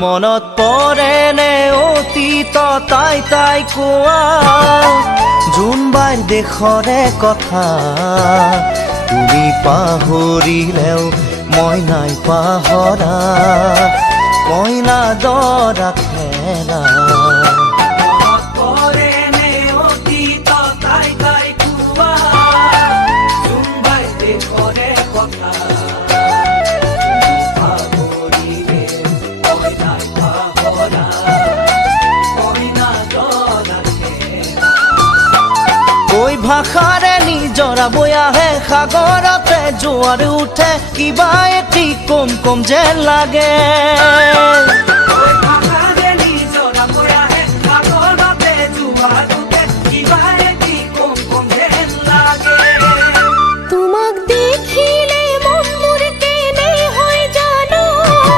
মনত পৰেনে অতীত তাই তাই কোৱা জোনবাইৰ দেশৰে কথা তুমি পাহৰিলেও মই নাই পাহৰা কইনা দৰা খেলা কৈ ভাষাৰে নিজৰা বৈ আহে সাগৰতে জোৱাৰ উঠে কিবা এটি কম কম যেন লাগে